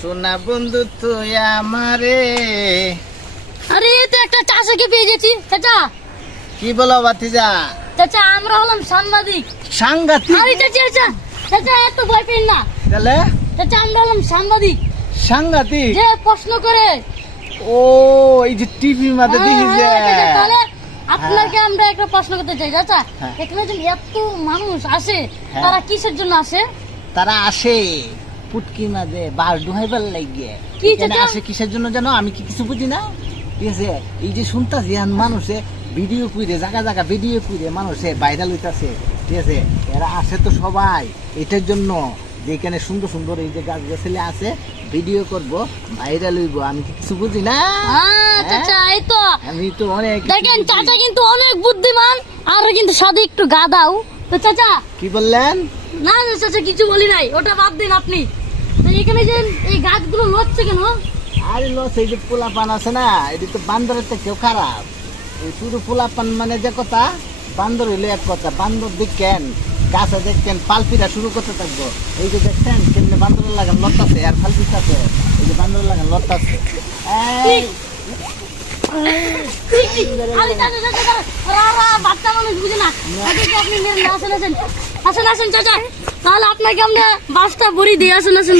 সোনা বন্ধু তুই আমারে। আরে এই তো একটা চাচাকে পেয়ে গেছি। চাচা কি বলো ভাতিজা? চাচা আমরা হলাম সাংবাদিক। সাংঘাতিক। আরে চাচা চাচা চাচা এত ভয় পেন না। তাহলে চাচা আমরা হলাম সাংবাদিক, সাংঘাতিক। যে প্রশ্ন করে। ও এই যে টিভি মাঝে দেখি যে। চাচা, তাহলে আপনাকে আমরা একটা প্রশ্ন করতে চাই চাচা। হ্যাঁ। এখানে যে এত মানুষ আসে, হ্যাঁ। তারা কিসের জন্য আসে? তারা আসে পুটকি মাঝে বার ডুহাইবার লাগিয়ে। কি এখানে চাচা? আসে কিসের জন্য জানো? আমি কি কিছু বুঝি না। ঠিক আছে, এই যে শুনতাছি এখন মানুষে ভিডিও কইরে জায়গা জায়গা ভিডিও কইরে মানুষে ভাইরাল হইতাছে। ঠিক আছে, এরা আসে তো সবাই এটার জন্য যে এখানে সুন্দর সুন্দর এই যে গাছ গাছালি আছে, ভিডিও করব, ভাইরাল হইব। আমি কি কিছু বুঝি না? চাচা এই তো আমি তো অনেক কিছু দেখেন, বুঝি। চাচা কিন্তু অনেক বুদ্ধিমান, আর কিন্তু সাথে একটু গাদাও। তো চাচা, কি বললেন? না না চাচা কিছু বলি নাই, ওটা বাদ দিন আপনি। তো এখানে যে এই গাছগুলো লড়ছে কেন? আরে লস, এই যে পোলাপান আছে না, এটা তো বান্দরের থেকেও খারাপ। এই শুধু পোলাপান মানে যে কথা, বান্দর হইলে এক কথা। বান্দর দেখেন গাছে দেখেন পালপিটা শুরু করতে থাকবো। এই যে দেখছেন কেমনে বান্দরের লাগান লড়তাছে আর ফাল পিছাছে। এই যে বান্দরের লাগান লড়তাছে। এই আরে চাচা চাচা চাচা, আরে বাচ্চা মানুষ বুঝে না। আচ্ছা, আপনি মেরে না আসেন আসেন আসেন আসেন চাচা, তাহলে আপনাকে আমরা বাসটা ভরি দিয়ে আসেন আসেন।